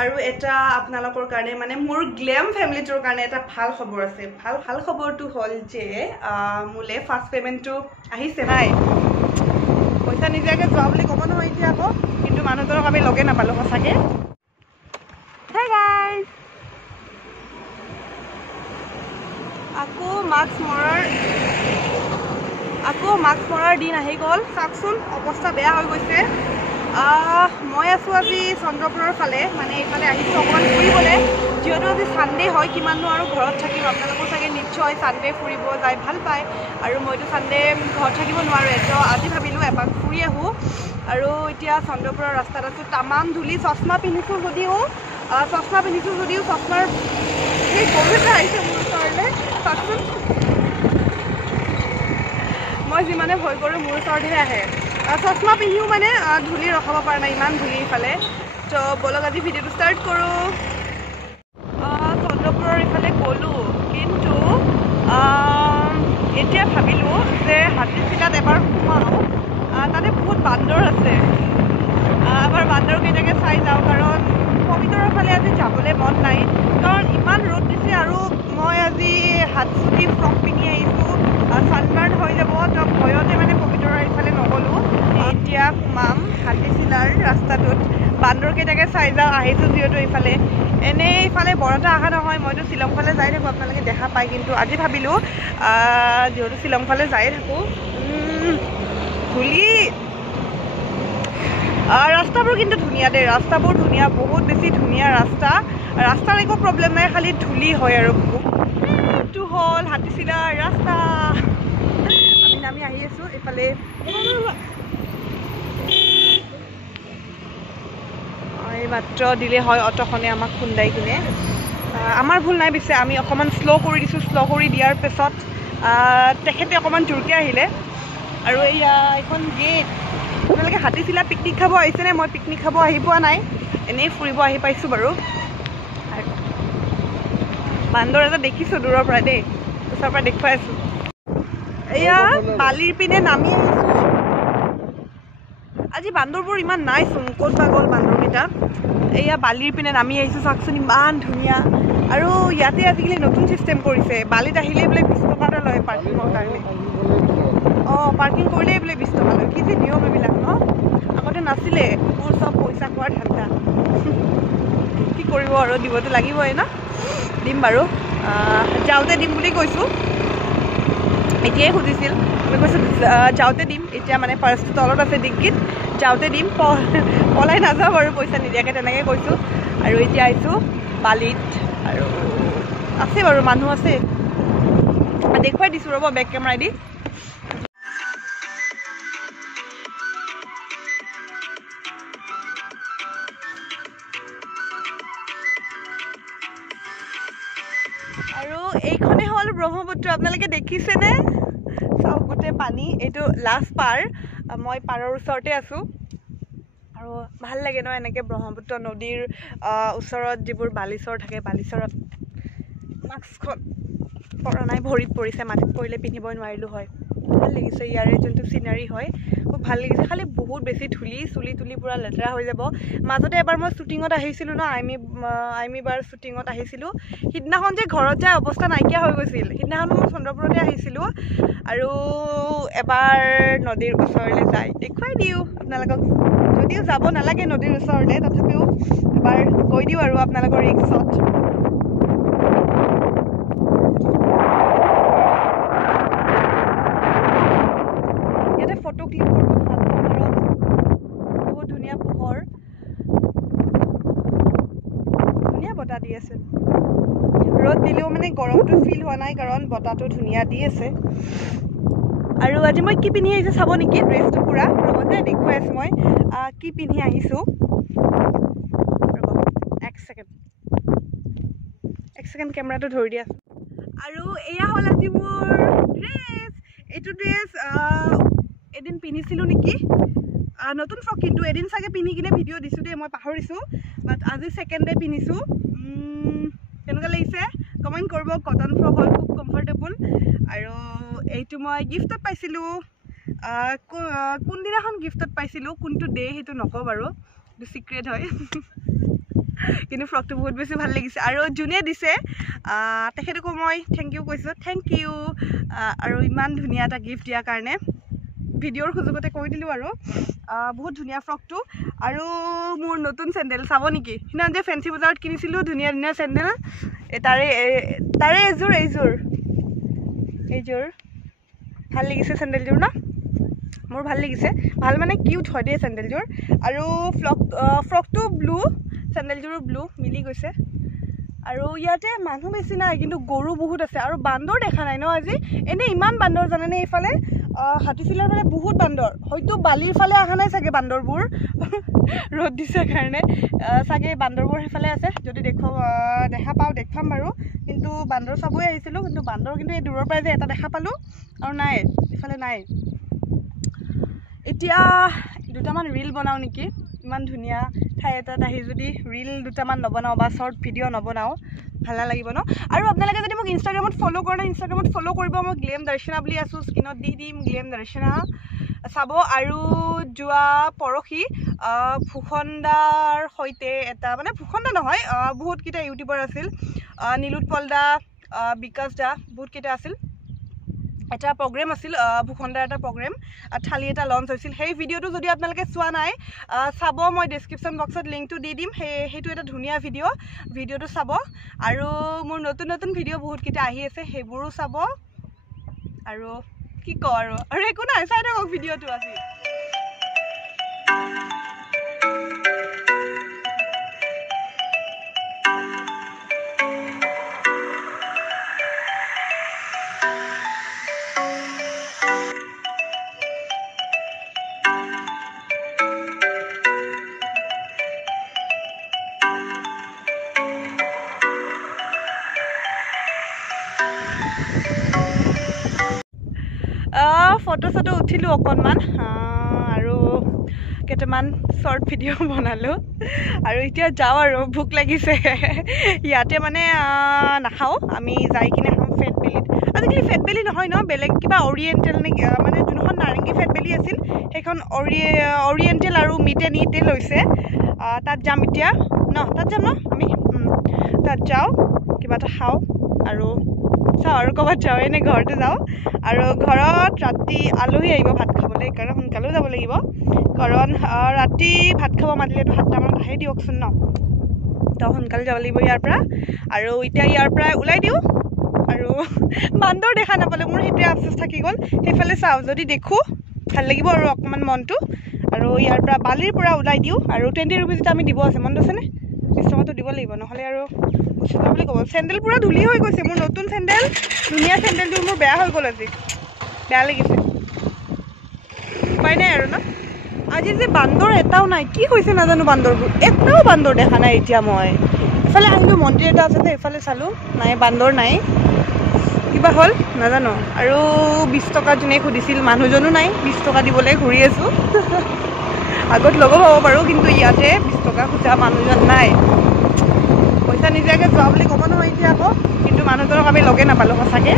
আৰু এটা আপোনালোকৰ কাৰণে মানে মোৰ গ্লেম ফেমিলিটোৰ কাৰণে এটা ভাল খবৰ আছে ভাল খবৰটো হ'ল যে মোলে ফাৰ্ষ্ট পেমেণ্টটো আহিছে নাই পইচা নিদিয়াকৈ যোৱা বুলি ক'ব নহয় এতিয়া আকৌ কিন্তু মানুহজনক আমি লগে নাপালোঁ সঁচাকৈ হে গাইজ আকৌ মাস্ক মৰাৰ দিন আহি গ'ল চাওকচোন অৱস্থা বেয়া হৈ গৈছে মই আছোঁ আজি চন্দ্ৰপুৰৰ ফালে মানে এইফালে আহিছোঁ অকণমান ফুৰিবলৈ যিহেতু আজি ছানডে হয় কিমাননো আৰু ঘৰত থাকিম আপোনালোকেও চাগে নিশ্চয় ছানডে ফুৰিব যাই ভাল পায় আৰু মইতো ছানডে ঘৰত থাকিব নোৱাৰোঁ তো আজি ভাবিলোঁ এপাক ফুৰি আহোঁ আৰু এতিয়া চন্দ্ৰপুৰৰ ৰাস্তাত আছোঁ তামাম ধূলি চশমা পিন্ধিছোঁ যদিও চশমাৰ সেই গৰু এটা আহিছে মোৰ ওচৰলৈ চাওকচোন মই যিমানে ভয় কৰোঁ মোৰ ওচৰতহে আহে চশমা পিন্ধিও মানে ধূলি ৰখাব পৰা নাই ইমান ধূলি ইফালে তো বলক আজি ভিডিঅ'টো ষ্টাৰ্ট কৰোঁ চন্দ্ৰপুৰৰ ইফালে গ'লোঁ কিন্তু এতিয়া ভাবিলোঁ যে হাতীচিলাত এবাৰ সোমাওঁ তাতে বহুত বান্দৰ আছে এবাৰ বান্দৰকেইটাকে চাই যাওঁ কাৰণ পবিতৰৰ ফালে আজি যাবলৈ মন নাই কাৰণ ইমান ৰ'দ দিছে আৰু মই আজি হাত চুটি ফ্ৰক পিন্ধি আহিছোঁ ছানবাৰ্ণ হৈ যাব তো ভয়তে মানে পবিতৰৰ ইফালে নগ'লোঁ এতিয়া সোমাম হাতীচিলাৰ ৰাস্তাটোত বান্দৰকেইটাকে চাই যাওঁ আহিছোঁ যিহেতু ইফালে এনেই ইফালে বৰতা অহা নহয় মইতো শ্বিলং ফালে যাই থাকোঁ আপোনালোকে দেখা পায় কিন্তু আজি ভাবিলোঁ যিহেতু শ্বিলং ফালে যাই থাকোঁ ধূলি ৰাস্তাবোৰ কিন্তু ধুনীয়া দেই ৰাস্তাবোৰ ধুনীয়া বহুত বেছি ধুনীয়া ৰাস্তাৰ একো প্ৰব্লেম নাই খালি ধূলি হয় আৰু এইটো হ'ল হাতীচিলাৰ ৰাস্তা আমি নামি আহি আছোঁ এইফালে এই মাত্ৰ দিলে হয় অটোখনে আমাক খুন্দাই কিনে আমাৰ ভুল নাই পিছে আমি অকণমান শ্ল' কৰি দিছোঁ শ্ল' কৰি দিয়াৰ পিছত তেখেতে অকণমান জোৰকৈ আহিলে আৰু এইখন গেট আপোনালোকে হাতীচিলা পিকনিক খাব আহিছেনে মই পিকনিক খাব আহি পোৱা নাই এনেই ফুৰিব আহি পাইছোঁ বাৰু বান্দৰ এটা দেখিছোঁ দূৰৰ পৰা দেই ওচৰৰ পৰা দেখুৱাই আছোঁ এয়া বালিৰ পিনে নামি আহিছোঁ আজি বান্দৰবোৰ ইমান নাইচোন ক'ত বা গ'ল বান্দৰকেইটা এয়া বালিৰ পিনে নামি আহিছোঁ চাওকচোন ইমান ধুনীয়া আৰু ইয়াতে আজিকালি নতুন ছিষ্টেম কৰিছে বালিত আহিলেই বোলে 20 টকা এটা লয় পাৰ্কিঙৰ কাৰণে পাৰ্কিং কৰিলেই বোলে 20 টকা লয় কি যে নিয়ম এইবিলাক ন আগতে নাছিলে মোৰ চব পইচা খোৱাৰ ধান্দা কি কৰিব আৰু দিবতো লাগিবই ন দিম বাৰু যাওঁতে দিম বুলি কৈছোঁ এতিয়াই সুধিছিল মই কৈছোঁ যাওঁতে দিম এতিয়া মানে পাৰ্চটো তলত আছে ডিগ্গিত যাওঁতে দিম পলাই নাযাওঁ বাৰু পইচা নিদিয়াকৈ তেনেকৈ কৈছোঁ আৰু এতিয়া আহিছোঁ বালিত আৰু আছে বাৰু মানুহ আছে দেখুৱাই দিছোঁ ৰ'ব বেক কেমেৰাইদি আৰু এইখনেই হ'ল ব্ৰহ্মপুত্ৰ আপোনালোকে দেখিছেনে চাওক গোটেই পানী এইটো লাষ্ট পাৰ মই পাৰৰ ওচৰতে আছোঁ আৰু ভাল লাগে ন এনেকৈ ব্ৰহ্মপুত্ৰ নদীৰ ওচৰত যিবোৰ বালিচৰ থাকে বালিচৰত মাস্কখন পৰা নাই ভৰিত পৰিছে মাটিত পৰিলে পিন্ধিবই নোৱাৰিলোঁ হয় ভাল লাগিছে ইয়াৰে যোনটো চিনাৰী হয় খুব ভাল লাগিছে খালি বহুত বেছি ধূলি চুলি তুলি পূৰা লেতেৰা হৈ যাব মাজতে এবাৰ মই শ্বুটিঙত আহিছিলোঁ ন আইমি বাৰ শ্বুটিঙত আহিছিলোঁ সিদিনাখন যে ঘৰত যায় অৱস্থা নাইকিয়া হৈ গৈছিল সিদিনাখন মই চন্দ্ৰপুৰতে আহিছিলোঁ আৰু এবাৰ নদীৰ ওচৰলৈ যায় দেখুৱাই দিওঁ আপোনালোকক যদিও যাব নালাগে নদীৰ ওচৰলৈ তথাপিও এবাৰ গৈ দিওঁ আৰু আপোনালোকৰ ৰিক্সত ফটো ক্লিক কৰিব ভাল পাওঁ বহুত ধুনীয়া পোহৰ ধুনীয়া বতাহ দি আছে ৰ'দ দিলেও মানে গৰমটো ফিল হোৱা নাই কাৰণ বতাহটো ধুনীয়া দি আছে আৰু আজি মই কি পিন্ধি আহিছোঁ চাব নেকি ড্ৰেছটো পূৰা লগতে দেখুৱাই আছোঁ মই কি পিন্ধি আহিছোঁ এক ছেকেণ্ড কেমেৰাটো ধৰি দিয়া আৰু এয়া হ'ল আজি মোৰ ড্ৰেছ এইটো ড্ৰেছ এদিন পিন্ধিছিলোঁ নেকি নতুন ফ্ৰক কিন্তু এদিন চাগে পিন্ধি কিনে ভিডিঅ' দিছোঁ দেই মই পাহৰিছোঁ বাট আজি ছেকেণ্ড ডে পিন্ধিছোঁ কেনেকুৱা লাগিছে কমেণ্ট কৰিব কটন ফ্ৰক হ'ল খুব কমফৰ্টেবল আৰু এইটো মই গিফ্টত পাইছিলোঁ কোনদিনাখন গিফ্টত পাইছিলোঁ কোনটো ডে সেইটো নকওঁ বাৰু এইটো চিক্ৰেট হয় কিন্তু ফ্ৰকটো বহুত বেছি ভাল লাগিছে আৰু যোনে দিছে তেখেতকো মই থেংক ইউ কৈছোঁ থেংক ইউ আৰু ইমান ধুনীয়া এটা গিফ্ট দিয়াৰ কাৰণে ভিডিঅ'ৰ সুযোগতে কৈ দিলোঁ আৰু বহুত ধুনীয়া ফ্ৰকটো আৰু মোৰ নতুন চেণ্ডেল চাব নেকি সিদিনা যে ফেঞ্চি বজাৰত কিনিছিলোঁ ধুনীয়া ধুনীয়া চেণ্ডেল তাৰে এইযোৰ ভাল লাগিছে চেণ্ডেলযোৰ ন মোৰ ভাল লাগিছে ভাল মানে কিউট হয় দেই চেণ্ডেলযোৰ আৰু ফ্ৰকটো ব্লু চেণ্ডেলযোৰো ব্লু মিলি গৈছে আৰু ইয়াতে মানুহ বেছি নাই কিন্তু গৰু বহুত আছে আৰু বান্দৰ দেখা নাই ন আজি এনেই ইমান বান্দৰ জানেনে এইফালে হাতীচিলাৰ ফালে বহুত বান্দৰ হয়তো বালিৰ ফালে অহা নাই চাগে বান্দৰবোৰ ৰ'দ দিছে কাৰণে চাগে বান্দৰবোৰ সেইফালে আছে যদি দেখা পাওঁ দেখুৱাম বাৰু কিন্তু বান্দৰ চাবই আহিছিলোঁ কিন্তু বান্দৰ কিন্তু এই দূৰৰ পৰাই যে এটা দেখা পালোঁ আৰু নাই এইফালে নাই এতিয়া দুটামান ৰিল বনাওঁ নেকি ইমান ধুনীয়া ঠাই এটাত আহি যদি ৰিল দুটামান নবনাওঁ বা শ্বৰ্ট ভিডিঅ' নবনাওঁ ভাল নালাগিব ন আৰু আপোনালোকে যদি মোক ইনষ্টাগ্ৰামত ফ'ল' কৰা নাই ইনষ্টাগ্ৰামত ফ'ল' কৰিব মই গ্লেম দৰ্শনা বুলি আছোঁ স্ক্ৰীনত দি দিম গ্লেম দৰ্শনা চাব আৰু যোৱা পৰহি ভূষণদাৰ সৈতে এটা মানে ভূষণদা নহয় বহুতকেইটা ইউটিউবাৰ আছিল নীলোৎপল দা বিকাশ দা বহুতকেইটা আছিল এটা প্ৰগ্ৰেম আছিল ভূষণদাৰ এটা প্ৰগ্ৰেম থালি এটা লঞ্চ হৈছিল সেই ভিডিঅ'টো যদি আপোনালোকে চোৱা নাই চাব মই ডেছক্ৰিপশ্যন বক্সত লিংকটো দি দিম সেইটো এটা ধুনীয়া ভিডিঅ'টো চাব আৰু মোৰ নতুন নতুন ভিডিঅ' বহুতকেইটা আহি আছে সেইবোৰো চাব আৰু কি কওঁ আৰু একো নাই চাই থাকক ভিডিঅ'টো আজি ফটো চটো উঠিলোঁ অকণমান আৰু কেইটামান শ্বৰ্ট ভিডিঅ' বনালোঁ আৰু এতিয়া যাওঁ আৰু ভোক লাগিছে ইয়াতে মানে নাখাওঁ আমি যাই কিনে খাম ফেট বেলিত আজিকালি ফেট বেলি নহয় ন বেলেগ কিবা অৰিয়েণ্টেল নে মানে যোনখন নাৰেংগী ফেট বেলি আছিল সেইখন অৰিয়েণ্টেল আৰু মিটে নিটে লৈছে তাত যাম এতিয়া তাত যাম ন আমি তাত যাওঁ কিবা এটা খাওঁ আৰু চাওঁ আৰু ক'ৰবাত যাওঁ এনেই ঘৰতে যাওঁ আৰু ঘৰত ৰাতি আলহী আহিব ভাত খাবলৈ সেইকাৰণে সোনকালেও যাব লাগিব কাৰণ ৰাতি ভাত খাব মাতিলেতো 7টামানত আহি দিয়কচোন ন তো সোনকালে যাব লাগিব ইয়াৰ পৰা আৰু এতিয়া ইয়াৰ পৰা ওলাই দিওঁ আৰু বান্দৰ দেখা নাপালে মোৰ সেইটোৱে আফচোচ থাকি গ'ল সেইফালে চাওঁ যদি দেখোঁ ভাল লাগিব আৰু অকণমান মনটো আৰু ইয়াৰ পৰা বালিৰ পৰা ওলাই দিওঁ আৰু 20 rupees এটা আমি দিব আছে মনত আছেনে 20 টকাটো দিব লাগিব নহ'লে আৰু গুচি যোৱা বুলি ক'ব চেণ্ডেল পূৰা ধূলি হৈ গৈছে মোৰ নতুন চেণ্ডেল ধুনীয়া চেণ্ডেলটো মোৰ বেয়া হৈ গ'ল আজি বেয়া লাগিছে উপায় নাই আৰু ন আজি যে বান্দৰ এটাও নাই কি হৈছে নাজানো বান্দৰবোৰ এটাও বান্দৰ দেখা নাই এতিয়া মই এফালে আহিলোঁ মন্দিৰ এটা আছে যে এইফালে চালোঁ নাই বান্দৰ নাই কিবা হ'ল নাজানো আৰু 20 টকা যোনে সুধিছিল মানুহজনো নাই 20 টকা দিবলৈ ঘূৰি আছোঁ আগত লগ পাব পাৰোঁ কিন্তু ইয়াতে 20 টকা খোজা মানুহজন নাই পইচা নিদিয়াকৈ যোৱা বুলি ক'ব নহয় এতিয়া আকৌ কিন্তু মানুহজনক আমি লগে নাপালোঁ সঁচাকৈ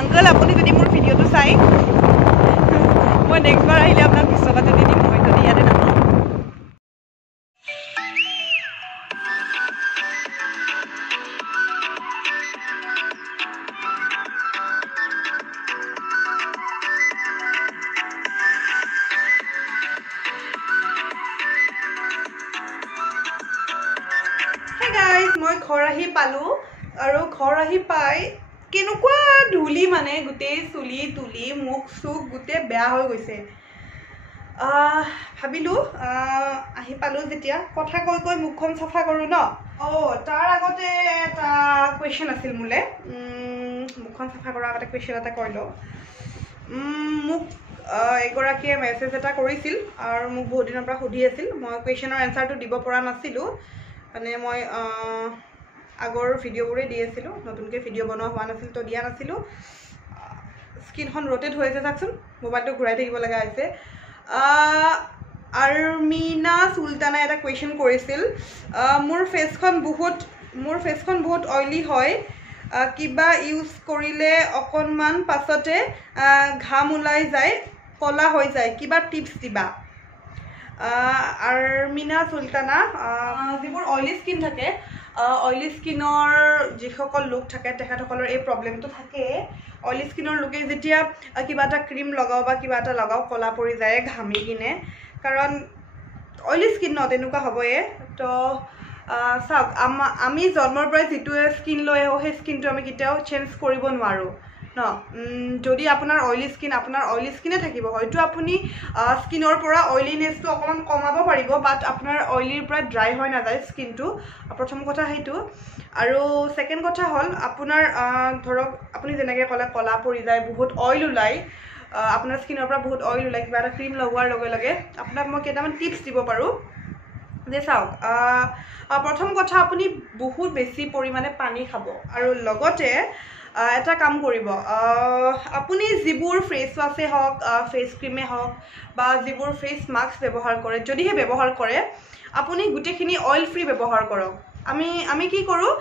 আংকল আপুনি যদি মোৰ ভিডিঅ'টো চাই মই নেক্সটবাৰ আহিলে আপোনাক 20 টকাটো দি দিম মই যদি ইয়াতে নাপাওঁ মই ঘৰ আহি পালোঁ আৰু ঘৰ আহি পাই কেনেকুৱা ধূলি মানে গোটেই চুলি তুলি মুখ চুখ গোটেই বেয়া হৈ গৈছে ভাবিলোঁ আহি পালোঁ যেতিয়া কথা কৈ কৈ মুখখন চাফা কৰোঁ ন তাৰ আগতে এটা কুৱেশ্যন আছিল মোলৈ মুখখন চাফা কৰাৰ আগতে কুৱেশ্যন এটা কৈ লওঁ মোক এগৰাকীয়ে মেছেজ এটা কৰিছিল আৰু মোক বহুত দিনৰ পৰা সুধি আছিল মই কুৱেশ্যনৰ এনচাৰটো দিব পৰা নাছিলোঁ মানে মই আগৰ ভিডিঅ'বোৰে দি আছিলোঁ নতুনকৈ ভিডিঅ' বনোৱা হোৱা নাছিল তো দিয়া নাছিলোঁ স্ক্ৰীনখন ৰোটেট হৈ আছে চাওকচোন মোবাইলটো ঘূৰাই থাকিব লগা হৈছে আৰ্মিনা চুলতানাই এটা কুৱেশ্যন কৰিছিল মোৰ ফেচখন বহুত অইলি হয় কিবা ইউজ কৰিলে অকণমান পাছতে ঘাম ওলাই যায় ক'লা হৈ যায় কিবা টিপছ দিবা আৰ্মিনা চুলতানা যিবোৰ অইলি স্কিন থাকে অইলি স্কিনৰ যিসকল লোক থাকে তেখেতসকলৰ এই প্ৰব্লেমটো থাকে অইলি স্কিনৰ লোকে যেতিয়া কিবা এটা ক্ৰীম লগাও বা কিবা এটা লগাও কলা পৰি যায় ঘামি কিনে কাৰণ অইলি স্কিন ন তেনেকুৱা হ'বয়ে তো চাওক আমি জন্মৰ পৰাই যিটো স্কিন লৈ আহোঁ সেই স্কিনটো আমি কেতিয়াও চেঞ্জ কৰিব নোৱাৰোঁ ন যদি আপোনাৰ অইলি স্কিনে থাকিব হয়তো আপুনি স্কিনৰ পৰা অইলিনেছটো অকণমান কমাব পাৰিব বাট আপোনাৰ অইলিৰ পৰা ড্ৰাই হৈ নাযায় স্কিনটো প্ৰথম কথা সেইটো আৰু ছেকেণ্ড কথা হ'ল আপোনাৰ ধৰক আপুনি যেনেকৈ ক'লে কলা পৰি যায় বহুত অইল ওলায় আপোনাৰ স্কিনৰ পৰা বহুত অইল ওলায় কিবা এটা ক্ৰীম লগোৱাৰ লগে লগে আপোনাক মই কেইটামান টিপছ দিব পাৰোঁ যে চাওক প্ৰথম কথা আপুনি বহুত বেছি পৰিমাণে পানী খাব আৰু লগতে এটা কাম কৰিব আপুনি যিবোৰ ফেচ ৱাছে হওক ফেচ ক্ৰীমে হওক বা যিবোৰ ফেচ মাস্ক ব্যৱহাৰ কৰে যদিহে ব্যৱহাৰ কৰে আপুনি গোটেইখিনি অইল ফ্ৰী ব্যৱহাৰ কৰক আমি কি কৰোঁ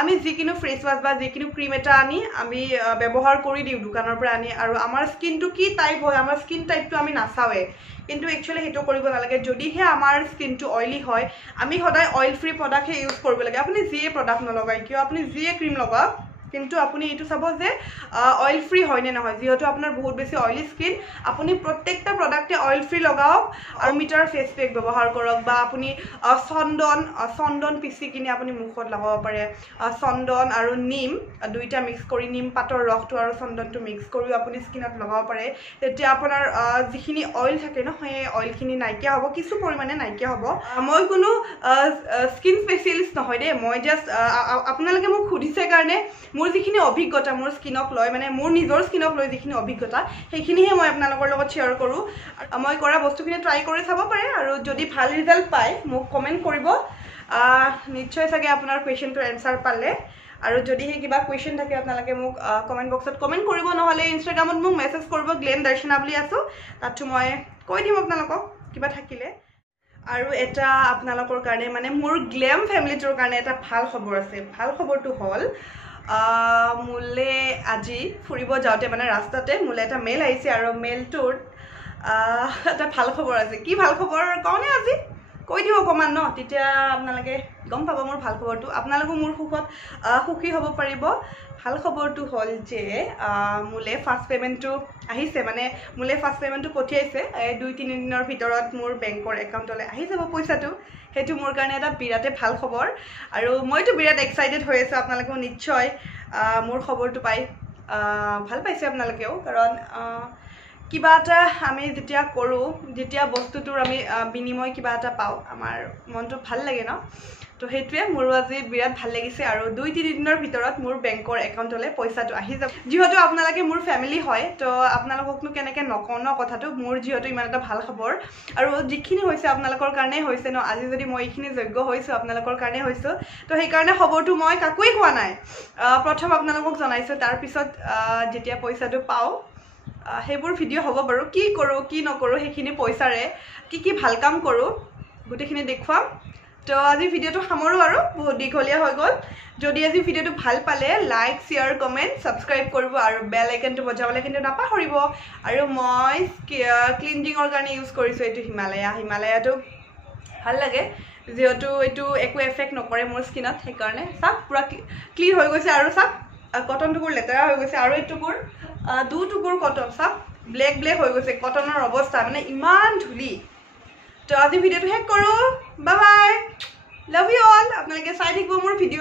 আমি যিকোনো ফেচ ৱাছ বা যিকোনো ক্ৰীম এটা আনি আমি ব্যৱহাৰ কৰি দিওঁ দোকানৰ পৰা আনি আৰু আমাৰ স্কিনটো কি টাইপ হয় আমাৰ স্কিন টাইপটো আমি নাচাওঁৱে কিন্তু একচুৱেলি সেইটো কৰিব নালাগে যদিহে আমাৰ স্কিনটো অইলি হয় আমি সদায় অইল ফ্ৰী প্ৰডাক্টহে ইউজ কৰিব লাগে আপুনি যিয়ে প্ৰডাক্ট নলগায় কিয় আপুনি যিয়ে ক্ৰীম লগাওক কিন্তু আপুনি এইটো চাব যে অইল ফ্ৰী হয় নে নহয় যিহেতু আপোনাৰ বহুত বেছি অইলি স্কিন আপুনি প্ৰত্যেকটা প্ৰডাক্টে অইল ফ্ৰী লগাওক আৰু মিটাৰ ফেচ পেক ব্যৱহাৰ কৰক বা আপুনি চন্দন পিচি কিনে আপুনি মুখত লগাব পাৰে চন্দন আৰু নিম দুইটা মিক্স কৰি নিম পাতৰ ৰসটো আৰু চন্দনটো মিক্স কৰিও আপুনি স্কিনত লগাব পাৰে তেতিয়া আপোনাৰ যিখিনি অইল থাকে ন সেই অইলখিনি নাইকিয়া হ'ব কিছু পৰিমাণে নাইকিয়া হ'ব মই কোনো স্কিন স্পেচিয়েলিষ্ট নহয় দেই মই জাষ্ট আপোনালোকে মোক সুধিছে কাৰণে মোৰ যিখিনি অভিজ্ঞতা মোৰ স্কিনক লৈ মানে মোৰ নিজৰ স্কিনক লৈ যিখিনি অভিজ্ঞতা সেইখিনিহে মই আপোনালোকৰ লগত শ্বেয়াৰ কৰোঁ মই কৰা বস্তুখিনি ট্ৰাই কৰি চাব পাৰে আৰু যদি ভাল ৰিজাল্ট পায় মোক কমেণ্ট কৰিব নিশ্চয় চাগে আপোনাৰ কুৱেশ্যনটোৰ এনচাৰ পালে আৰু যদিহে কিবা কুৱেশ্যন থাকে আপোনালোকে মোক কমেণ্ট বক্সত কমেণ্ট কৰিব নহ'লে ইনষ্টাগ্ৰামত মোক মেছেজ কৰিব গ্লেম দৰ্শনা বুলি আছোঁ তাতো মই কৈ দিম আপোনালোকক কিবা থাকিলে আৰু এটা আপোনালোকৰ কাৰণে মানে মোৰ গ্লেম ফেমিলিটোৰ কাৰণে এটা ভাল খবৰ আছে ভাল খবৰটো হ'ল মোলে আজি ফুৰিব যাওঁতে মানে ৰাস্তাতে মোলে এটা মেইল আহিছে আৰু মেইলটোত এটা ভাল খবৰ আছে কি ভাল খবৰ কওঁনে আজি কৈ দিওঁ অকণমান ন তেতিয়া আপোনালোকে গম পাব মোৰ ভাল খবৰটো আপোনালোকো মোৰ সুখত সুখী হ'ব পাৰিব ভাল খবৰটো হ'ল যে মোলে ফাৰ্ষ্ট পে'মেণ্টটো আহিছে মানে মোলে ফাৰ্ষ্ট পে'মেণ্টটো পঠিয়াইছে 2-3 দিনৰ ভিতৰত মোৰ বেংকৰ একাউণ্টলৈ আহি যাব পইচাটো সেইটো মোৰ কাৰণে এটা বিৰাটে ভাল খবৰ আৰু মইতো বিৰাট এক্সাইটেড হৈ আছোঁ আপোনালোকেও নিশ্চয় মোৰ খবৰটো পাই ভাল পাইছে আপোনালোকেও কাৰণ কিবা এটা আমি যেতিয়া কৰোঁ যেতিয়া বস্তুটোৰ আমি বিনিময় কিবা এটা পাওঁ আমাৰ মনটো ভাল লাগে ন তো সেইটোৱে মোৰো আজি বিৰাট ভাল লাগিছে আৰু 2-3 দিনৰ ভিতৰত মোৰ বেংকৰ একাউণ্টলৈ পইচাটো আহি যাব যিহেতু আপোনালোকে মোৰ ফেমিলি হয় তো আপোনালোককনো কেনেকৈ নকওঁ ন কথাটো মোৰ যিহেতু ইমান এটা ভাল খবৰ আৰু যিখিনি হৈছে আপোনালোকৰ কাৰণেই হৈছে ন আজি যদি মই এইখিনি যোগ্য হৈছোঁ আপোনালোকৰ কাৰণে হৈছোঁ তো সেইকাৰণে খবৰটো মই কাকোৱেই কোৱা নাই প্ৰথম আপোনালোকক জনাইছোঁ তাৰপিছত যেতিয়া পইচাটো পাওঁ সেইবোৰ ভিডিঅ' হ'ব বাৰু কি কৰোঁ কি নকৰোঁ সেইখিনি পইচাৰে কি ভাল কাম কৰোঁ গোটেইখিনি দেখুৱাম তো আজি ভিডিঅ'টো সামৰোঁ আৰু বহুত দীঘলীয়া হৈ গ'ল যদি আজি ভিডিঅ'টো ভাল পালে লাইক শ্বেয়াৰ কমেণ্ট ছাবস্ক্ৰাইব কৰিব আৰু বেল আইকনটো বজাবলৈ কিন্তু নাপাহৰিব আৰু মই ক্লিনজিঙৰ কাৰণে ইউজ কৰিছোঁ এইটো হিমালয়াটো ভাল লাগে যিহেতু এইটো একো এফেক্ট নকৰে মোৰ স্কিনত সেইকাৰণে চাওক পূৰা ক্লিন হৈ গৈছে আৰু চাওক কটন টুকুৰ লেতেৰা হৈ গৈছে আৰু এই টুকুৰ 2 টুকুৰ কটন চাওক ব্লেক হৈ গৈছে কটনৰ অৱস্থা মানে ইমান ধূলি তো আজি ভিডিঅ'টো শেষ কৰোঁ bye bye love you all আপোনালোকে চাই থাকিব মোৰ ভিডিঅ'